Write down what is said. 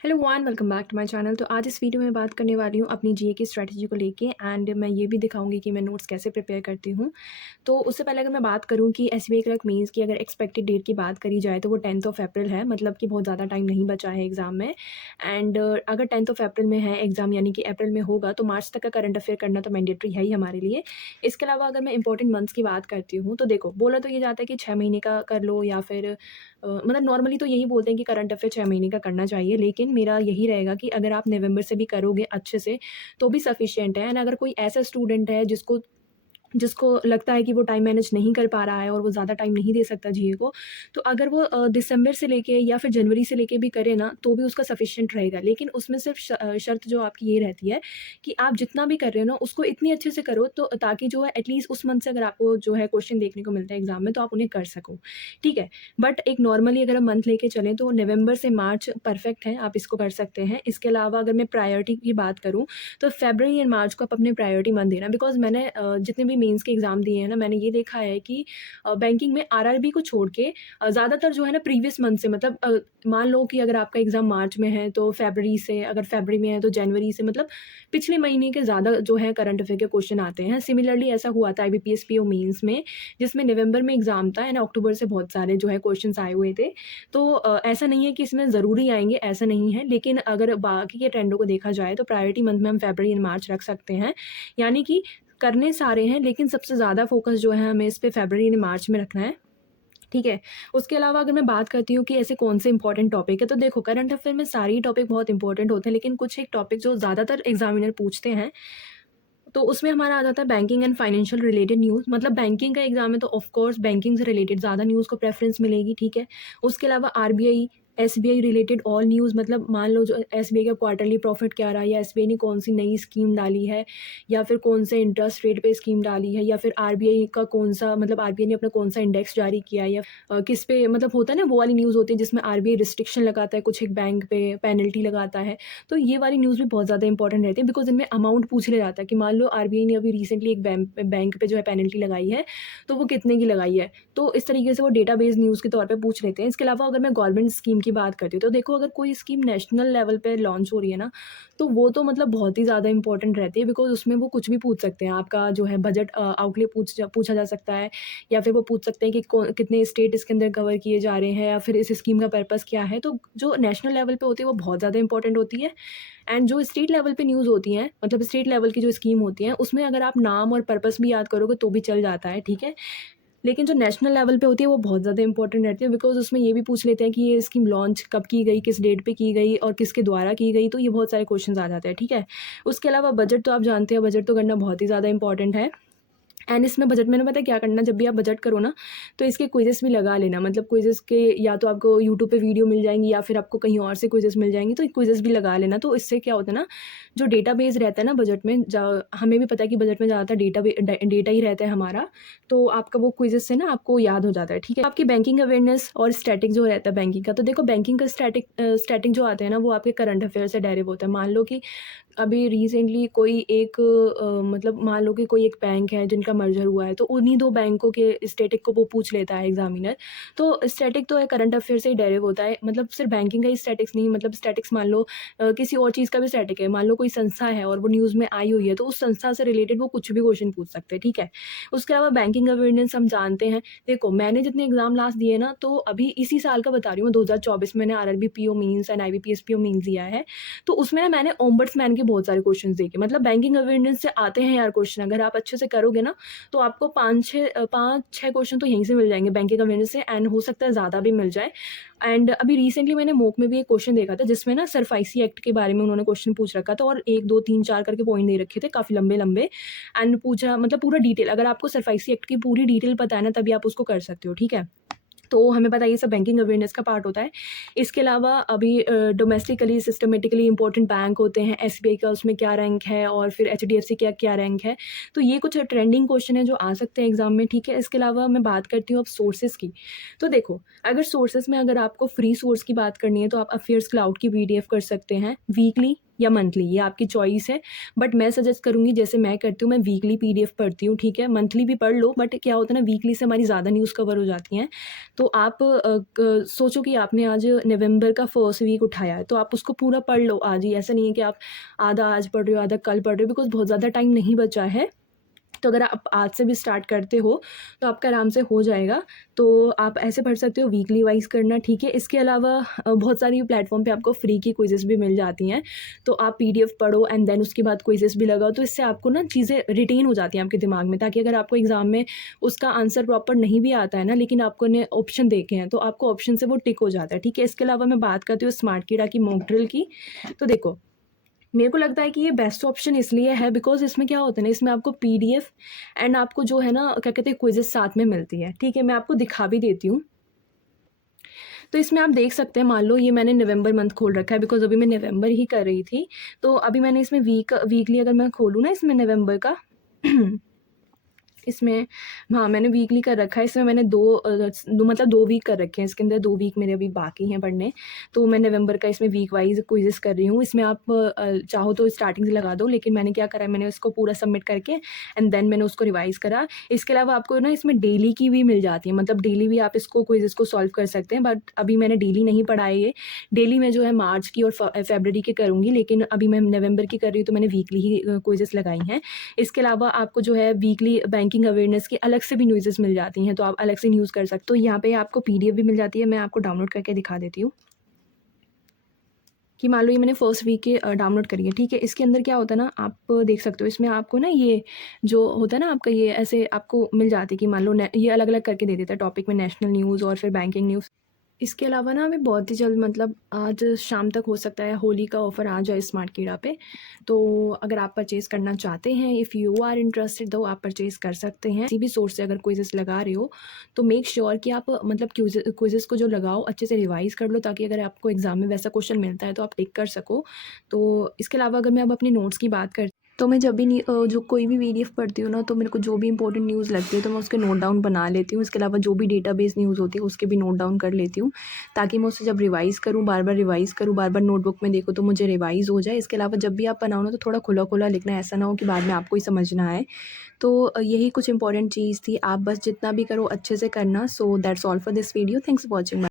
Hello one welcome back to my channel. तो आज इस वीडियो में बात करने वाली हूँ अपनी जीए की स्ट्रैटेजी को लेके एंड मैं ये भी दिखाऊंगी कि मैं नोट्स कैसे प्रिपेयर करती हूँ। तो उससे पहले अगर मैं बात करूँ कि एसबीआई क्लर्क मेंस की अगर एक्सपेक्टेड डेट की बात करी जाए तो वो 10th ऑफ अप्रैल है, मतलब कि बहुत ज़्यादा टाइम नहीं बचा है एग्ज़ाम में। एंड अगर 10th ऑफ अप्रैल में है एग्ज़ाम, यानी कि अप्रैल में होगा, तो मार्च तक का करंट अफेयर करना तो मैंडेटरी है ही हमारे लिए। इसके अलावा अगर मैं इंपॉर्टेंट मंथ्स की बात करती हूँ तो देखो, बोला तो ये जाता है कि 6 महीने का कर लो या फिर मतलब नॉर्मली तो यही बोलते हैं कि करंट अफेयर 6 महीने का करना चाहिए, लेकिन मेरा यही रहेगा कि अगर आप नवंबर से भी करोगे अच्छे से तो भी सफिशिएंट है। एंड अगर कोई ऐसा स्टूडेंट है जिसको जिसको लगता है कि वो टाइम मैनेज नहीं कर पा रहा है और वो ज़्यादा टाइम नहीं दे सकता जीए को, तो अगर वो दिसंबर से लेके या फिर जनवरी से लेके भी करे ना, तो भी उसका सफिशिएंट रहेगा। लेकिन उसमें सिर्फ शर्त जो आपकी ये रहती है कि आप जितना भी कर रहे हो ना, उसको इतनी अच्छे से करो तो ताकि जो है एटलीस्ट उस मंथ से अगर आपको जो है क्वेश्चन देखने को मिलता है एग्ज़ाम में, तो आप उन्हें कर सको, ठीक है? बट एक नॉर्मली अगर हम मंथ लेके चलें तो नवंबर से मार्च परफेक्ट है, आप इसको कर सकते हैं। इसके अलावा अगर मैं प्रायोरिटी की बात करूँ, तो फरवरी एंड मार्च को आप अपने प्रायोरिटी मत देना, बिकॉज़ मैंने जितने भी मेंस के एग्ज़ाम दिए हैं ना, मैंने ये देखा है कि बैंकिंग में आरआरबी को छोड़ के ज़्यादातर जो है ना प्रीवियस मंथ से, मतलब मान लो कि अगर आपका एग्ज़ाम मार्च में है तो फरवरी से, अगर फरवरी में है तो जनवरी से, मतलब पिछले महीने के ज़्यादा जो है करंट अफेयर के क्वेश्चन आते हैं। सिमिलरली ऐसा हुआ था आईबीपीएस पीओ मेंस में, जिसमें नवंबर में एग्ज़ाम था एंड अक्टूबर से बहुत सारे जो है क्वेश्चंस आए हुए थे। तो ऐसा नहीं है कि इसमें ज़रूरी आएँगे, ऐसा नहीं है, लेकिन अगर बाकी के ट्रेंडों को देखा जाए तो प्रायोरिटी मंथ में हम फरवरी एंड मार्च रख सकते हैं। यानी कि करने सारे हैं, लेकिन सबसे ज़्यादा फ़ोकस जो है हमें इस पे फ़रवरी एंड मार्च में रखना है, ठीक है? उसके अलावा अगर मैं बात करती हूँ कि ऐसे कौन से इंपॉर्टेंट टॉपिक है, तो देखो करंट अफ़ेयर में सारे ही टॉपिक बहुत इंपॉर्टेंट होते हैं, लेकिन कुछ एक टॉपिक जो ज़्यादातर एग्ज़ामिनर पूछते हैं, तो उसमें हमारा आ जाता है banking and financial related news. मतलब बैंकिंग का एग्ज़ाम है तो ऑफ कोर्स बैंकिंग से रिलेटेड ज़्यादा न्यूज़ को प्रेफ़रेंस मिलेगी, ठीक है? उसके अलावा RBI, SBI related all news, मतलब मान लो जो एसबीआई का क्वार्टरली प्रॉफ़िट क्या रहा है, या एसबीआई ने कौन-सी नई स्कीम डाली है, या फिर कौन से इंटरेस्ट रेट पे स्कीम डाली है, या फिर आरबीआई का कौन-सा, मतलब आरबीआई ने अपना कौन-सा इंडेक्स जारी किया है, या किस पे, मतलब होता है ना वो वाली न्यूज़ होती है जिसमें आरबीआई रिस्ट्रिक्शन लगाता है कुछ एक बैंक पे, पेनल्टी लगाता है। तो ये वाली न्यूज़ भी बहुत ज़्यादा इंपॉर्टेंट रहती है, बिकॉज़ इनमें अमाउंट पूछ लिया जाता है कि मान लो आरबीआई ने अभी रिसेंटली एक बैंक पे जो है पेनल्टी लगाई है, तो वो कितने की लगाई है। तो इस तरीके से वो डेटाबेस न्यूज़ के तौर पे पूछ लेते हैं। इसके अलावा अगर मैं गवर्नमेंट स्कीम की बात करती हूँ, तो देखो अगर कोई स्कीम नेशनल लेवल पे लॉन्च हो रही है ना, तो वो तो मतलब बहुत ही ज़्यादा इंपॉर्टेंट रहती है, बिकॉज़ उसमें वो कुछ भी पूछ सकते हैं। आपका जो है बजट आउटले पूछा जा सकता है, या फिर वो पूछ सकते हैं कि कितने स्टेट इसके अंदर कवर किए जा रहे हैं, या फिर इस स्कीम का पर्पज़ क्या है। तो जो नेशनल लेवल पे होती है वो बहुत ज़्यादा इंपॉर्टेंट होती है। एंड जो स्टेट लेवल पे न्यूज़ होती हैं, मतलब स्टेट लेवल की जो स्कीम होती हैं, उसमें अगर आप नाम और पर्पस भी याद करोगे तो भी चल जाता है, ठीक है? लेकिन जो नेशनल लेवल पे होती है वो बहुत ज़्यादा इंपॉर्टेंट रहती है, बिकॉज़ उसमें ये भी पूछ लेते हैं कि ये स्कीम लॉन्च कब की गई, किस डेट पे की गई और किसके द्वारा की गई, तो ये बहुत सारे क्वेश्चंस आ जाते हैं, ठीक है? उसके अलावा बजट तो आप जानते हैं, बजट तो करना बहुत ही ज़्यादा इंपॉर्टेंट है। एंड इसमें बजट में ना, पता है क्या करना, जब भी आप बजट करो ना, तो इसके क्विज़ेस भी लगा लेना। मतलब क्विज़ेस के या तो आपको यूट्यूब पे वीडियो मिल जाएँगी, या फिर आपको कहीं और से क्विज़ेस मिल जाएँगी, तो क्विज़ेस भी लगा लेना। तो इससे क्या होता है ना, जो डेटाबेस रहता है ना बजट में, हमें भी पता है कि बजट में ज़्यादातर डेटा ही रहता है हमारा, तो आपका वो क्विज़ेस से ना आपको याद हो जाता है, ठीक है? आपकी बैंकिंग अवेयरनेस और स्टैटिक जो रहता है बैंकिंग का, तो देखो बैंकिंग का स्टैटिक जो आता है ना, वो आपके करंट अफेयर से डेरिव होता है। मान लो कि अभी रिसेंटली कोई एक मतलब मान लो कि कोई एक बैंक है जिनका मर्जर हुआ है, तो उन्हीं 2 बैंकों के स्टैटिक को वो पूछ लेता है एग्ज़ामिनर। तो स्टैटिक तो है करंट अफ़ेयर से ही डेरिव होता है, मतलब सिर्फ़ बैंकिंग का ही स्टैटिक्स नहीं, मतलब स्टैटिक्स मान लो किसी और चीज़ का भी स्टैटिक है। मान लो कोई संस्था है और वो न्यूज़ में आई हुई है, तो उस संस्था से रिलेटेड वो कुछ भी क्वेश्चन पूछ सकते हैं, ठीक है? उसके अलावा बैंकिंग अवेयरनेस हम जानते हैं। देखो मैंने जितने एग्ज़ाम लास्ट दिए ना, तो अभी इसी साल का बता रही हूँ, 2024 में मैंने RRB PO mains and IBPS PO mains दिया है। तो उसमें ना मैंने ओम्बड्समैन के बहुत सारे क्वेश्चंस देखे, मतलब बैंकिंग अवेयरनेस से आते हैं यार क्वेश्चन, अगर आप अच्छे से करोगे ना, तो आपको 5-6 क्वेश्चन तो यहीं से मिल जाएँगे बैंकिंग अवेयरनेस से, एंड हो सकता है ज़्यादा भी मिल जाए। एंड अभी रिसेंटली मैंने मॉक में भी एक क्वेश्चन देखा था जिसमें ना सरफाइसी एक्ट के बारे में उन्होंने क्वेश्चन पूछ रखा था, और 1, 2, 3, 4 करके पॉइंट दे रखे थे काफ़ी लंबे-लंबे, एंड पूछा मतलब पूरा डिटेल, अगर आपको सरफाइसी एक्ट की पूरी डिटेल पता है ना, तभी आप उसको कर सकते हो, ठीक है? तो हमें पता है ये सब बैंकिंग अवेयरनेस का पार्ट होता है। इसके अलावा अभी डोमेस्टिकली सिस्टमैटिकली इम्पोर्टेंट बैंक होते हैं, एसबीआई का उसमें क्या रैंक है, और फिर एचडीएफसी का क्या रैंक है। तो ये कुछ ट्रेंडिंग क्वेश्चन है जो आ सकते हैं एग्जाम में, ठीक है? इसके अलावा मैं बात करती हूँ अब सोर्सेज़ की। तो देखो, अगर सोर्सेज़ में अगर आपको फ्री सोर्स की बात करनी है, तो आप अफेयर्स क्लाउड की पीडीएफ कर सकते हैं वीकली, या मंथली, ये आपकी चॉइस है। बट मैं सजेस्ट करूँगी, जैसे मैं करती हूँ, मैं वीकली पीडीएफ पढ़ती हूँ, ठीक है? मंथली भी पढ़ लो, बट क्या होता है ना, वीकली से हमारी ज़्यादा न्यूज़ कवर हो जाती हैं। तो आप सोचो कि आपने आज नवंबर का फर्स्ट वीक उठाया है, तो आप उसको पूरा पढ़ लो आज ही। ऐसा नहीं है कि आप आधा आज पढ़ रहे हो, आधा कल पढ़ रहे हो, बिकॉज़ बहुत ज़्यादा टाइम नहीं बचा है। तो अगर आप आज से भी स्टार्ट करते हो तो आपका आराम से हो जाएगा। तो आप ऐसे पढ़ सकते हो, वीकली वाइज़ करना, ठीक है? इसके अलावा बहुत सारी प्लेटफ़ॉर्म पे आपको फ्री की क्विज़ेज़ भी मिल जाती हैं। तो आप पीडीएफ पढ़ो एंड देन उसके बाद क्विज़ेज़ भी लगाओ, तो इससे आपको ना चीज़ें रिटेन हो जाती हैं आपके दिमाग में, ताकि अगर आपको एग्ज़ाम में उसका आंसर प्रॉपर नहीं भी आता है ना, लेकिन आपको ने ऑप्शन देखे हैं, तो आपको ऑप्शन से वो टिक हो जाता है, ठीक है? इसके अलावा मैं बात करती हूँ स्मार्टकीड़ा की मॉक ड्रिल की। तो देखो, मेरे को लगता है कि ये बेस्ट ऑप्शन इसलिए है बिकॉज़ इसमें क्या होता है ना, इसमें आपको पीडीएफ एंड आपको जो है ना, क्या कहते हैं, क्विज़ेज़ साथ में मिलती है, ठीक है? मैं आपको दिखा भी देती हूँ। तो इसमें आप देख सकते हैं, मान लो ये मैंने नवंबर मंथ खोल रखा है बिकॉज़ अभी मैं नवंबर ही कर रही थी। तो अभी मैंने इसमें वीकली अगर मैं खोलूँ ना इसमें नवंबर का इसमें, हाँ, मैंने वीकली कर रखा है। इसमें मैंने 2 वीक कर रखे हैं। इसके अंदर 2 वीक मेरे अभी बाकी हैं पढ़ने। तो मैं नवंबर का इसमें वीक वाइज़ क्विज़ेज़ कर रही हूँ। इसमें आप चाहो तो स्टार्टिंग से लगा दो, लेकिन मैंने क्या करा है, मैंने उसको पूरा सबमिट करके एंड देन मैंने उसको रिवाइज़ करा। इसके अलावा आपको ना इसमें डेली की भी मिल जाती है, मतलब डेली भी आप इसको क्विज़ेज़ को सॉल्व कर सकते हैं। बट अभी मैंने डेली नहीं पढ़ा है ये। डेली मैं जो है मार्च की और फ़रवरी की करूँगी, लेकिन अभी मैं नवंबर की कर रही हूँ, तो मैंने वीकली ही क्विज़ेज़ लगाई हैं। इसके अलावा आपको जो है वीकली बैंकिंग अवेयरनेस की अलग से भी न्यूज़ेस मिल जाती हैं, तो आप अलग से न्यूज़ कर सकते हो। यहाँ पे आपको पीडीएफ भी मिल जाती है, मैं आपको डाउनलोड करके दिखा देती हूँ कि मान लो ये मैंने फर्स्ट वीक की डाउनलोड करी है, ठीक है? इसके अंदर क्या होता है ना, आप देख सकते हो, इसमें आपको ना ये जो होता है ना आपका, ये ऐसे आपको मिल जाती है कि मान लो ये अलग-अलग करके दे देता है टॉपिक में, नेशनल न्यूज़ और फिर बैंकिंग न्यूज़। इसके अलावा ना अभी बहुत ही जल्द, मतलब आज शाम तक हो सकता है होली का ऑफ़र आ जाए स्मार्टकीड़ा पे। तो अगर आप परचेज़ करना चाहते हैं, इफ़ यू आर इंटरेस्टेड, तो आप परचेज़ कर सकते हैं। किसी भी सोर्स से अगर क्विज़ेस लगा रहे हो तो मेक श्योर कि आप मतलब क्विज़ेस को जो लगाओ अच्छे से रिवाइज़ कर लो, ताकि अगर आपको एग्ज़ाम में वैसा क्वेश्चन मिलता है तो आप टिक कर सको। तो इसके अलावा अगर मैं अब अपने नोट्स की बात कर, तो मैं जब भी जो कोई भी पीडीएफ पढ़ती हूँ ना, तो मेरे को जो भी इंपॉर्टेंट न्यूज़ लगती है तो मैं उसके नोट डाउन बना लेती हूँ। इसके अलावा जो भी डेटाबेस न्यूज़ होती है उसके भी नोट डाउन कर लेती हूँ, ताकि मैं उसे जब रिवाइज़ करूँ, बार-बार रिवाइज़ करूँ, बार-बार नोटबुक में देखूँ तो मुझे रिवाइज़ हो जाए। इसके अलावा जब भी आप बनाओ ना, तो थोड़ा खुला-खुला लिखना, ऐसा ना हो कि बाद में आपको ही समझ ना आए। तो यही कुछ इंपॉर्टेंट चीज़ थी। आप बस जितना भी करो अच्छे से करना। So that's all for this video. Thanks for watching.